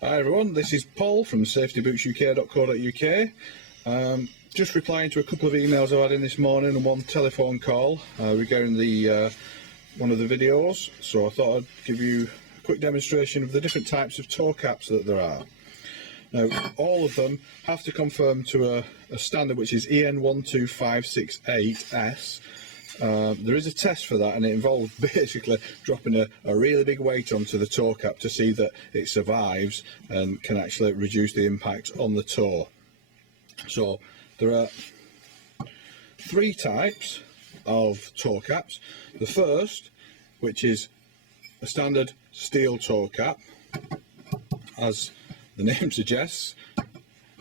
Hi everyone, this is Paul from safetybootsuk.co.uk. Just replying to a couple of emails I had in this morning and one telephone call regarding the one of the videos. So I thought I'd give you a quick demonstration of the different types of toe caps that there are. Now, all of them have to conform to a standard which is EN 12568S. There is a test for that, and it involves basically dropping a really big weight onto the toe cap to see that it survives and can actually reduce the impact on the toe. So there are three types of toe caps. The first, which is a standard steel toe cap, as the name suggests,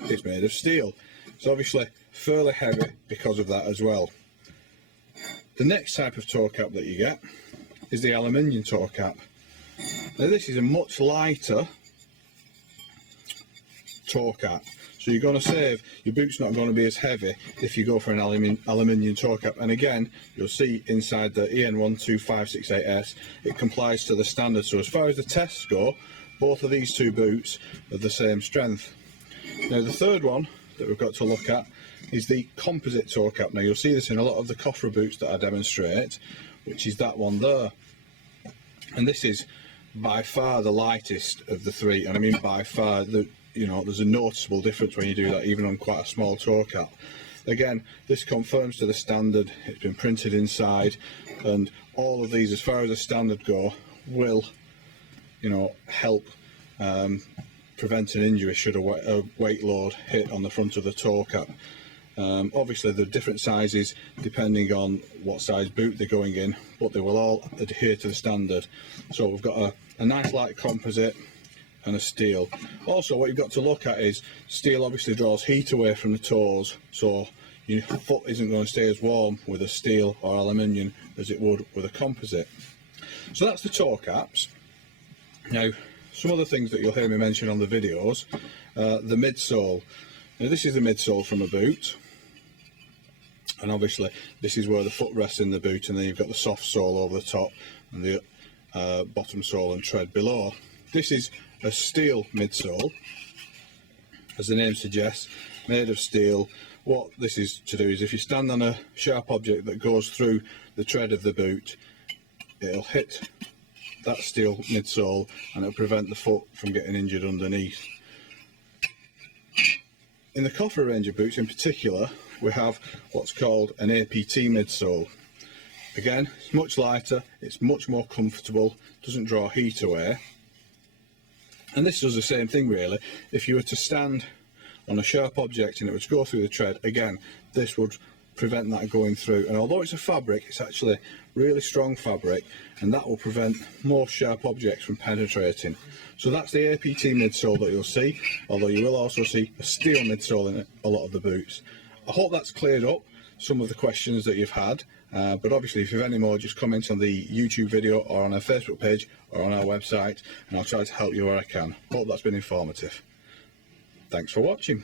it's made of steel. It's obviously fairly heavy because of that as well. The next type of toe cap that you get is the aluminium toe cap. Now this is a much lighter toe cap, so you're going to save, your boot's not going to be as heavy if you go for an aluminium toe cap. And again, you'll see inside the EN 12568S it complies to the standard. So as far as the tests go, both of these two boots are the same strength. Now the third one that we've got to look at is the composite toe cap. Now you'll see this in a lot of the coffer boots that I demonstrate, which is that one there. And this is by far the lightest of the three, and I mean by far. There's a noticeable difference when you do that, even on quite a small toe cap. Again, this conforms to the standard, it's been printed inside, and all of these, as far as the standard go, will help prevent an injury should a weight load hit on the front of the toe cap. Obviously there are different sizes depending on what size boot they're going in, but they will all adhere to the standard. So we've got a nice light composite and a steel. Also, what you've got to look at is steel obviously draws heat away from the toes, so your foot isn't going to stay as warm with a steel or aluminium as it would with a composite. So that's the toe caps. Now, some other things that you'll hear me mention on the videos, the midsole. Now this is the midsole from a boot, and obviously this is where the foot rests in the boot, and then you've got the soft sole over the top and the bottom sole and tread below. This is a steel midsole, as the name suggests, made of steel. What this is to do is, if you stand on a sharp object that goes through the tread of the boot, it'll hit that steel midsole and it'll prevent the foot from getting injured underneath. In the coffer range of boots in particular, we have what's called an APT midsole. Again, it's much lighter, it's much more comfortable, doesn't draw heat away. And this does the same thing really. If you were to stand on a sharp object and it would go through the tread, again, this would prevent that going through. And although it's a fabric, it's actually really strong fabric, and that will prevent more sharp objects from penetrating. So that's the APT midsole that you'll see, although you will also see a steel midsole in a lot of the boots. I hope that's cleared up some of the questions that you've had, but obviously if you have any more, just comment on the YouTube video or on our Facebook page or on our website, and I'll try to help you where I can. Hope that's been informative. Thanks for watching.